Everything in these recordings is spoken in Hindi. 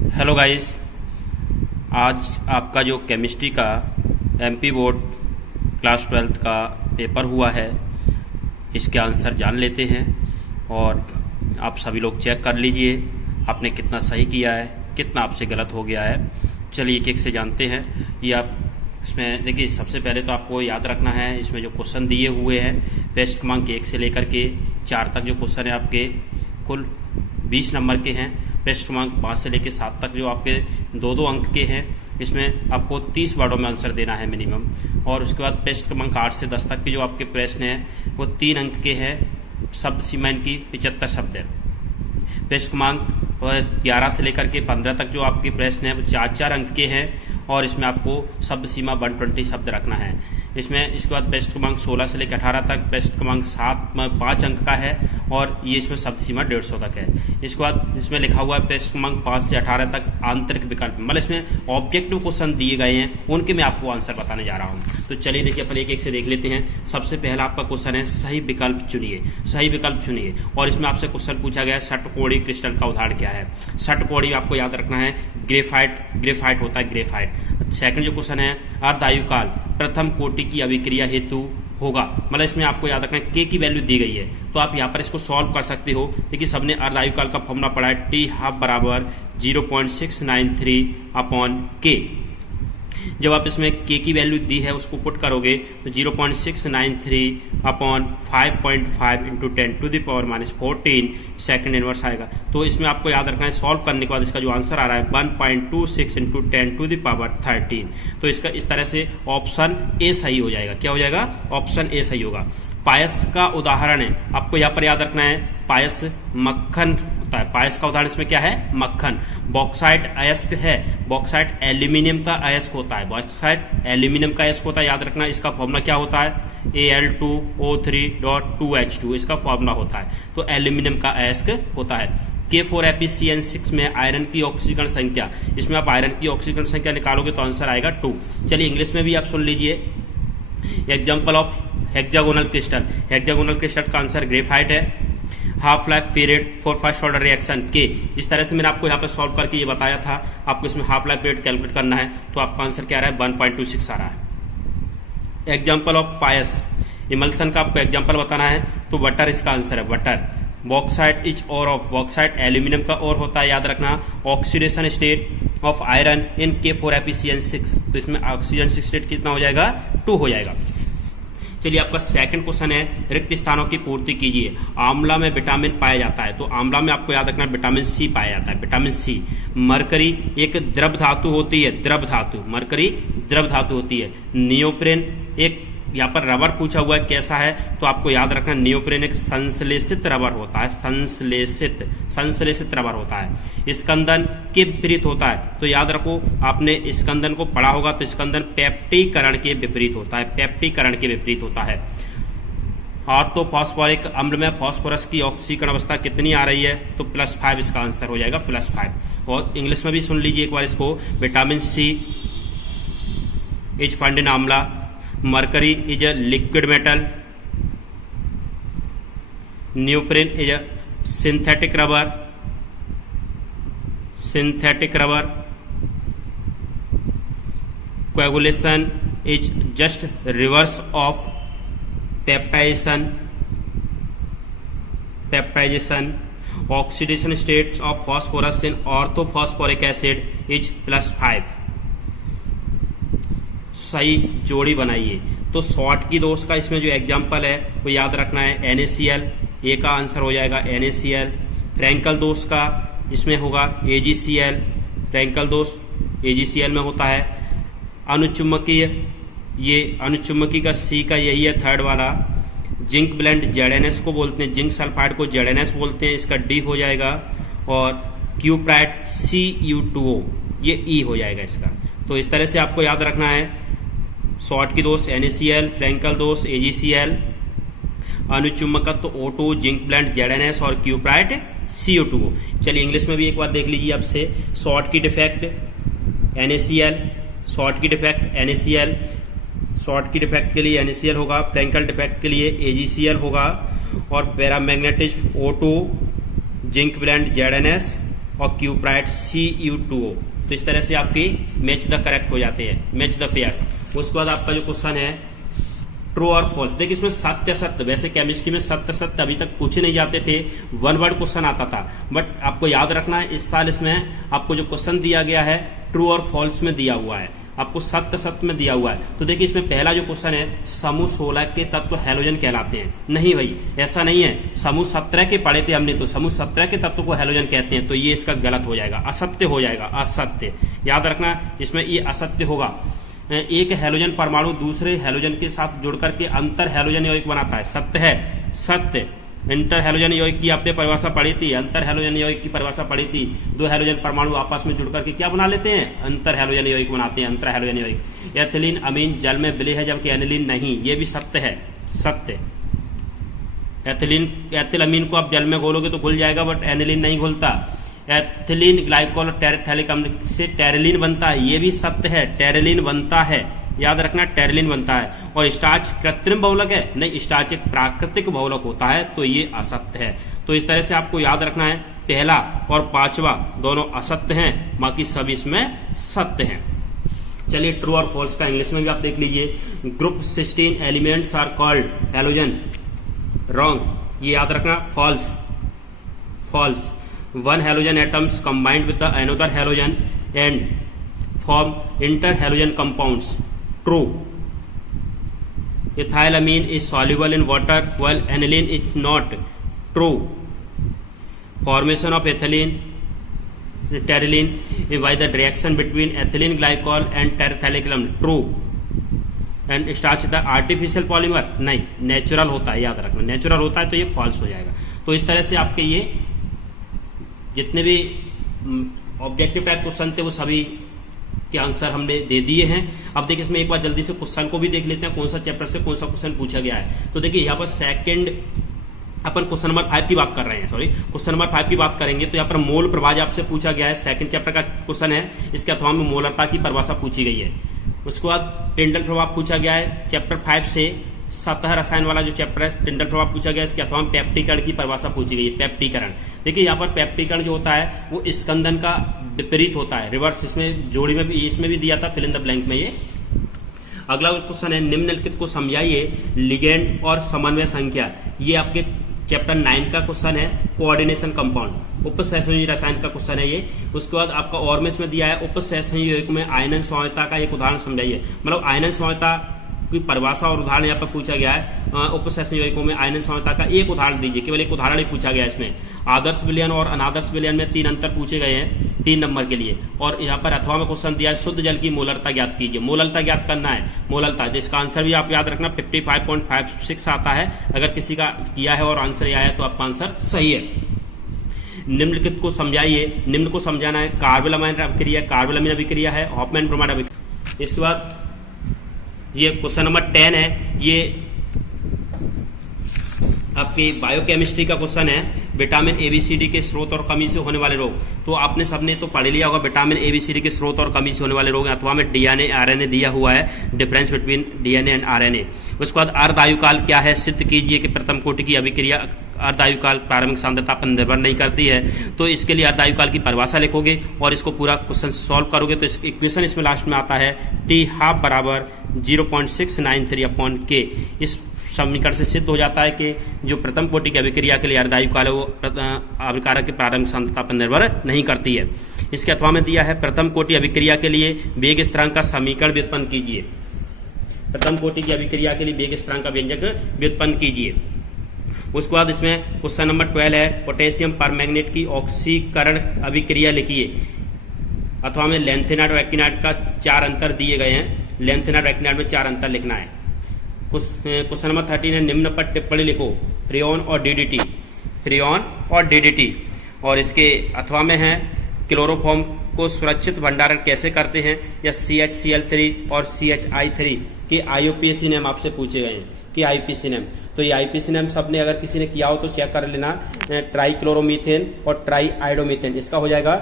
हेलो गाइस, आज आपका जो केमिस्ट्री का एमपी बोर्ड क्लास 12th का पेपर हुआ है, इसके आंसर जान लेते हैं और आप सभी लोग चेक कर लीजिए आपने कितना सही किया है, कितना आपसे गलत हो गया है। चलिए एक एक से जानते हैं। ये आप इसमें देखिए, सबसे पहले तो आपको याद रखना है इसमें जो क्वेश्चन दिए हुए हैं पेस्ट क्रमांक 1 से लेकर के 4 तक जो क्वेश्चन है आपके कुल 20 नंबर के हैं। पेस्ट क्रमांक 5 से लेकर 7 तक जो आपके 2-2 अंक के हैं, इसमें आपको 30 वर्डों में आंसर देना है मिनिमम। और उसके बाद पेस्ट क्रमांक 8 से 10 तक के जो आपके प्रश्न हैं वो 3 अंक के हैं। शब्द सीमा इनकी 75 शब्द है। पेस्ट क्रमांक 11 से लेकर के 15 तक जो आपके प्रश्न हैं वो 4-4 अंक के हैं और इसमें आपको शब्द सीमा 120 शब्द रखना है इसमें। इसके बाद पेस्ट क्रमांक 16 से लेकर 18 तक पेस्ट क्रमांक 7 में 5 अंक का है और ये इसमें शब्द सीमा 150 तक है। इसके बाद इसमें लिखा हुआ है पेस्ट क्रमांक 5 से 18 तक आंतरिक विकल्प, मतलब इसमें ऑब्जेक्टिव क्वेश्चन दिए गए हैं, उनके मैं आपको आंसर बताने जा रहा हूँ। तो चलिए देखिए, अपन एक एक से देख लेते हैं। सबसे पहला आपका क्वेश्चन है सही विकल्प चुनिए। सही विकल्प चुनिए और इसमें आपसे क्वेश्चन पूछा गया है षटकोणीय क्रिस्टल का उदाहरण क्या है। षटकोणीय आपको याद रखना है ग्रेफाइट होता है ग्रेफाइट। सेकंड जो क्वेश्चन है अर्धआयुकाल प्रथम कोटि की अभिक्रिया हेतु होगा, मतलब इसमें आपको याद रखना है के की वैल्यू दी गई है तो आप यहाँ पर इसको सॉल्व कर सकते हो। देखिए सबने अर्धआयुकाल का फॉर्मूला पढ़ा है T½ बराबर 0.693 अपॉन के। जब आप इसमें के की वैल्यू दी है उसको पुट करोगे तो 0.693 अपॉन 5.5 इंटू 10⁻⁻14 सेकंड इनवर्स आएगा। तो इसमें आपको याद रखना है सॉल्व करने के बाद इसका जो आंसर आ रहा है 1.26 इंटू 10⁻13। तो इसका इस तरह से ऑप्शन ए सही हो जाएगा। क्या हो जाएगा? ऑप्शन ए सही होगा। पायस का उदाहरण है, आपको यहाँ पर याद रखना है पायस मक्खन होता है। पायस का उदाहरण इसमें क्या है? मक्खन। बॉक्साइट अयस्क है, बॉक्साइट एल्यूमिनियम का अयस्क होता है। बॉक्साइट एल्यूमिनियम का अयस्क होता है, याद रखना इसका फॉर्मूला क्या होता है? Al2O3.2H2 इसका फॉर्मूला होता है। तो एल्यूमिनियम का अयस्क होता है। K4FeCN6 में आयरन की ऑक्सीकरण संख्या, इसमें आप आयरन की ऑक्सीकरण संख्या निकालोगे तो आंसर आएगा 2। चलिए इंग्लिश में भी आप सुन लीजिए। Example of hexagonal crystal, hexagonal crystal का आंसर ग्रेफाइट है। Half life period for first order reaction के, जिस तरह से मैंने आपको यहाँ पे सॉल्व करके ये बताया था, आपको इसमें हाफ लाइफ पीरियड कैलकुलेट करना है तो आपका आंसर क्या आ रहा है? 1.26 आ रहा है। एग्जाम्पल ऑफ पायस इमल्सन का आपको एग्जाम्पल बताना है तो वाटर इसका आंसर है वाटर। बॉक्साइट इज और ऑफ, बॉक्साइट एल्यूमिनियम का और होता है, याद रखना। Oxidation state of iron in K4FeCN6, तो इसमें ऑक्सीजन स्टेट कितना हो जाएगा? 2 हो जाएगा। चलिए आपका सेकंड क्वेश्चन है रिक्त स्थानों की पूर्ति कीजिए। आंवला में विटामिन पाया जाता है तो आंवला में आपको याद रखना है विटामिन सी पाया जाता है, विटामिन सी। मरकरी एक द्रव धातु होती है, द्रव धातु, मरकरी द्रव धातु होती है। नियोप्रेन एक, यहाँ पर रबर पूछा हुआ है कैसा है तो आपको याद रखना नियोप्रेन एक संश्लेषित रबर होता है, संश्लेषित रबर होता है। स्कंदन के विपरीत होता है तो याद रखो, आपने स्कंदन को पढ़ा होगा तो स्कंदन पेप्टीकरण के विपरीत होता है, पेप्टीकरण के विपरीत होता है। ऑर्थोफॉस्फोरिक अम्ल में फास्फोरस की ऑक्सीकरण अवस्था कितनी आ रही है तो +5 इसका आंसर हो जाएगा, +5। और इंग्लिश में भी सुन लीजिए एक बार इसको। Vitamin C is found in amla, mercury is a liquid metal, neoprene is a synthetic rubber, coagulation is just reverse of peptidation, oxidation states of phosphorus in orthophosphoric acid is +5। सही जोड़ी बनाइए। तो शॉर्ट की दोष का इसमें जो एग्जाम्पल है वो याद रखना है NaCl, ए का आंसर हो जाएगा NaCl। फ्रैंकल दोष का इसमें होगा AgCl, फ्रैंकल दोष AgCl में होता है। अनुचुम्बकीय, ये अनुचुम्बकी का C का यही है थर्ड वाला। जिंक ब्लेंड ZNS को बोलते हैं, जिंक सल्फाइड को ZNS बोलते हैं, इसका D हो जाएगा। और क्यूप्राइट Cu2O ये E हो जाएगा इसका। तो इस तरह से आपको याद रखना है। शॉर्ट की दोष NaCl, फ्रैंकल दोष AgCl, अनुचुम्बकत्व O2, zinc blende ZNS और क्यूप्राइट CO2। चलिए इंग्लिश में भी एक बार देख लीजिए आपसे। शॉर्ट की डिफेक्ट NaCl, शॉर्ट की डिफेक्ट NaCl, शॉर्ट की डिफेक्ट के लिए NaCl होगा, फ्रैंकल डिफेक्ट के लिए AgCl होगा। और paramagnetism O2, zinc blende ZNS और क्यूप्राइट CU2O। तो इस तरह से आपकी मैच द करेक्ट हो जाते हैं, मैच द पेयर्स। उसके बाद आपका जो क्वेश्चन है ट्रू और फॉल्स। देखिए इसमें सत्य सत्य, वैसे केमिस्ट्री में सत्य सत्य अभी तक पूछे नहीं जाते थे, वन वर्ड क्वेश्चन आता था, बट आपको याद रखना है इस साल इसमें आपको जो क्वेश्चन दिया गया है ट्रू और फॉल्स में दिया हुआ है, आपको सत्य सत्य में दिया हुआ है। तो देखिए इसमें पहला जो क्वेश्चन है समूह 16 के तत्व हैलोजन कहलाते हैं। नहीं भाई, ऐसा नहीं है, समूह 17 के पढ़े थे हमने, तो समूह 17 के तत्व को हैलोजन कहते हैं, तो ये इसका गलत हो जाएगा, असत्य हो जाएगा, असत्य। याद रखना इसमें ये असत्य होगा। एक हैलोजन परमाणु दूसरे हैलोजन के साथ जुड़कर के अंतर हैलोजन यौगिक बनाता है, सत्य है, सत्य। इंटर हैलोजन यौगिक की आपने परिभाषा पढ़ी थी, अंतर हैलोजन यौगिक की परिभाषा पढ़ी थी। दो हैलोजन परमाणु आपस में जुड़कर के क्या बना लेते हैं, अंतर हैलोजन यौगिक बनाते हैं, अंतर हैलोजन यौगिक। एथिलीन अमीन जल में विलय है जबकि एनिलीन नहीं, ये भी सत्य है, सत्य। एथिल अमीन को आप जल में घोलोगे तो घुल जाएगा, बट एनिलीन नहीं घुलता। एथिलीन ग्लाइकोल और टेरेथैलिक अम्ल से टेरेलिन बनता है, ये भी सत्य है, टेरेलिन बनता है, याद रखना टेरेलिन बनता है। और स्टार्च कृत्रिम बहुलक है, नहीं, स्टार्च एक प्राकृतिक बहुलक होता है, तो ये असत्य है। तो इस तरह से आपको याद रखना है, पहला और पांचवा दोनों असत्य हैं, बाकी सब इसमें सत्य हैं। चलिए ट्रू और फॉल्स का इंग्लिश में भी आप देख लीजिए। Group 16 elements are called halogen, wrong, ये याद रखना, false, false. One halogen atoms combined with the another halogen and form inter-halogen compounds. True. Ethylamine is soluble in water while aniline is not. True. Formation of ethylene terylene is by the reaction between ethylene glycol and terephthalic amine. True. And starch the artificial polymer, नहीं, नेचुरल होता है, याद रखना नेचुरल होता है, तो ये फॉल्स हो जाएगा। तो इस तरह से आपके ये जितने भी ऑब्जेक्टिव टाइप क्वेश्चन थे वो सभी के आंसर हमने दे दिए हैं। अब देखिए इसमें एक बार जल्दी से क्वेश्चन को भी देख लेते हैं, कौन सा चैप्टर से कौन सा क्वेश्चन पूछा गया है। तो देखिए यहाँ पर सेकंड अपन क्वेश्चन नंबर 5 की बात कर रहे हैं, सॉरी क्वेश्चन नंबर 5 की बात करेंगे। तो यहाँ पर मोल प्रभाज आपसे पूछा गया है, सेकंड चैप्टर का क्वेश्चन है, इसके अथवा में मोलरता की परिभाषा पूछी गई है। उसके बाद टिंडल प्रभाव पूछा गया है, चैप्टर 5 से सतह रसायन वाला जो चैप्टर है टिंडल प्रभाव पूछा गया है, इसके अथवा में पेप्टीकरण की परिभाषा पूछी गई है, पेप्टीकरण। देखिए यहाँ पर पेप्टीकरण जो होता है वो स्कंदन का विपरीत होता है, रिवर्स। इसमें जोड़ी में भी, इसमें भी दिया था, फिल इन द ब्लैंक में ये। अगला क्वेश्चन है निम्नलिखित को समझाइए, लिगेंड और समन्वय संख्या। ये आपके चैप्टर 9 का क्वेश्चन है, कोऑर्डिनेशन कंपाउंड, उपसहसंयोजी रसायन का क्वेश्चन है ये। उसके बाद आपका और में इसमें दिया है उपसहसंयोजी यौगिक में आयनन संवाहयता का एक उदाहरण समझाइए। मतलब आयनन संवाहयता की परिभाषा और उदाहरण यहाँ पर पूछा गया है। उपसहसंयोजी यौगिकों में आयनन संवाहयता का एक उदाहरण दीजिए, केवल एक उदाहरण ही पूछा गया है इसमें। आदर्श विलयन और अनादर्श विलयन में 3 अंतर पूछे गए हैं 3 नंबर के लिए। और यहाँ पर अथवा में क्वेश्चन दिया है शुद्ध जल की मोलरता ज्ञात कीजिए। मोलरता ज्ञात करना है, मोलरता, जिसका आंसर भी आप याद रखना 55.56 आता है। अगर किसी का किया है और आंसर आया है तो आपका आंसर सही है। निम्नलिखित को समझाइए, निम्न को समझाना है, कार्बोलामाइन अभिक्रिया, कार्बोलामीन अभिक्रिया है, हॉफमैन ब्रोमाइड अभिक्रिया। इसके बाद ये क्वेश्चन नंबर 10 है, ये आपकी बायोकेमिस्ट्री का क्वेश्चन है, विटामिन ABCD के स्रोत और कमी से होने वाले रोग। तो आपने सबने तो पढ़ लिया होगा विटामिन ABCD के स्रोत और कमी से होने वाले रोग, अथवा में DNA RNA दिया हुआ है, difference between DNA and RNA। उसके बाद अर्धायुकाल क्या है, सिद्ध कीजिए कि प्रथम कोटि की अभिक्रिया अर्धायुकाल प्रारंभिक सांद्रता पर निर्भर नहीं करती है। तो इसके लिए अर्धायुकाल की परिभाषा लिखोगे और इसको पूरा क्वेश्चन सॉल्व करोगे तो इस इक्वेशन इसमें लास्ट में आता है T½ बराबर 0.693/K। इस समीकरण से सिद्ध हो जाता है कि जो प्रथम कोटि की अभिक्रिया के लिए अर्धायुकाल है वो अभिकारक के प्रारंभिक सांद्रता पर निर्भर नहीं करती है। इसके अथवा में दिया है प्रथम कोटि अभिक्रिया के लिए वेग स्थिरांक का समीकरण व्युत्पन्न कीजिए। प्रथम कोटि की अभिक्रिया के लिए वेग स्थिरांक का व्यंजक व्युत्पन्न कीजिए। उसके बाद इसमें क्वेश्चन नंबर 12 है, पोटेशियम परमैंगनेट की ऑक्सीकरण अभिक्रिया लिखिए। अथवा में लैंथेनाइड और एक्टिनाइड का 4 अंतर दिए गए हैं, लैंथेनाइड और एक्टिनाइड में 4 अंतर लिखना है। क्वेश्चन नंबर 13 है, निम्न पर टिप्पणी लिखो, फ्रियोन और DDT, फ्रियोन और DDT। और इसके अथवा में है क्लोरोफॉर्म को सुरक्षित भंडारण कैसे करते हैं, या CHCl3 और CHI3 के IUPAC नेम आपसे पूछे गए हैं कि IUPAC नेम। तो ये IUPAC नेम सबने अगर किसी ने किया हो तो चेक कर लेना, ट्राइक्लोरोमीथेन और ट्राईआइडोमीथेन, इसका हो जाएगा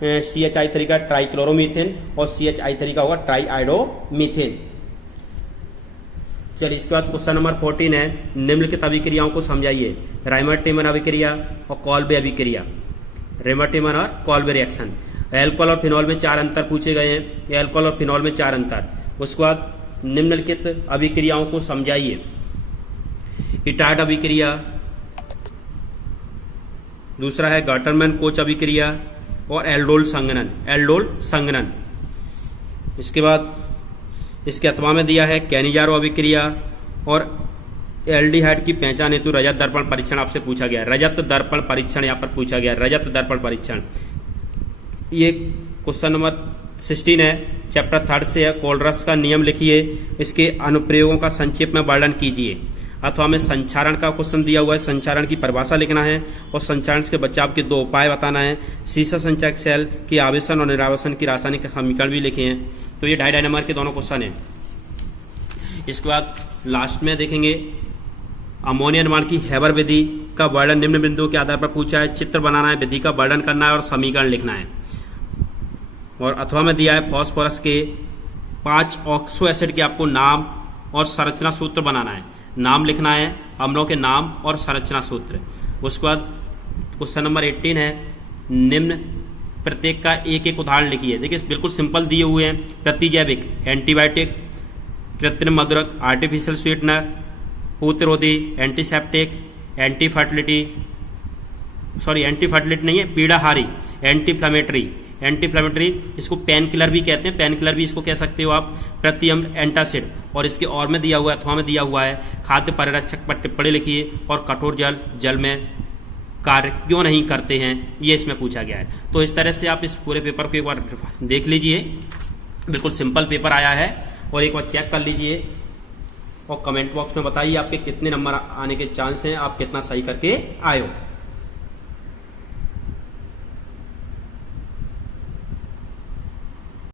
CHI3 का ट्राइक्लोरोमीथेन और CHI3 का होगा ट्राईआइडोमीथेन। चलिए इसके बाद क्वेश्चन नंबर 14 है, निम्नलिखित अभिक्रियाओं को समझाइए। राइमर टेमन अभिक्रिया और कॉल्बे अभिक्रिया। रेमटिमर और कॉल्वे रिएक्शन। एल्कोहल और फिनॉल में 4 अंतर पूछे गए हैं, एल्कोहल और फिनॉल में 4 अंतर। उसके बाद निम्नलिखित अभिक्रियाओं को समझाइए। इटार्ड अभिक्रिया, दूसरा है गाटरमैन कोच अभिक्रिया और एल्डोल संघनन। इसके बाद इसके अथवा में दिया है कैनिजारो अभिक्रिया और एल्डिहाइड की पहचान हेतु रजत दर्पण परीक्षण आपसे पूछा गया है। रजत दर्पण परीक्षण यहाँ पर पूछा गया है, रजत दर्पण परीक्षण। ये क्वेश्चन नंबर 16 है, चैप्टर 3 से है। कोलरस का नियम लिखिए, इसके अनुप्रयोगों का संक्षेप में वर्णन कीजिए। अथवा में संचारण का क्वेश्चन दिया हुआ है, संचारण की परिभाषा लिखना है और संचारण से बचाव के 2 उपाय बताना है। सीसा संचयक सेल की आवेशन और निरावेशन की रासायनिक समीकरण भी लिखे हैं। तो ये 2.5 नंबर के दोनों क्वेश्चन हैं। इसके बाद लास्ट में देखेंगे अमोनिया निर्माण की हैबर विधि का वर्णन निम्न बिंदुओं के आधार पर पूछा है। चित्र बनाना है, विधि का वर्णन करना है और समीकरण लिखना है। और अथवा में दिया है फास्फोरस के 5 ऑक्सो एसिड के आपको नाम और संरचना सूत्र बनाना है। नाम लिखना है, अम्लों के नाम और संरचना सूत्र। उसके बाद क्वेश्चन नंबर 18 है, निम्न प्रत्येक का एक उदाहरण लिखिए। देखिए बिल्कुल सिंपल दिए हुए हैं। प्रतिजैविक एंटीबायोटिक, कृत्रिम मधुरक आर्टिफिशियल स्वीटनर, प्रतिरोधी एंटीसेप्टिक, एंटी फर्टिलिटी नहीं है, पीड़ाहारी, एंटीफ्लेमेटरी, इसको पेन किलर भी कहते हैं, पेन किलर भी इसको कह सकते हो आप। प्रतिअम्ल एंटासिड। और इसके और में दिया हुआ है, अथवा में दिया हुआ है, खाद्य परिरक्षक पर टिप्पणी लिखिए और कठोर जल में कार्य क्यों नहीं करते हैं, ये इसमें पूछा गया है। तो इस तरह से आप इस पूरे पेपर को एक बार देख लीजिए। बिल्कुल सिंपल पेपर आया है और एक बार चेक कर लीजिए और कमेंट बॉक्स में बताइए आपके कितने नंबर आने के चांस हैं, आप कितना सही करके आए हो।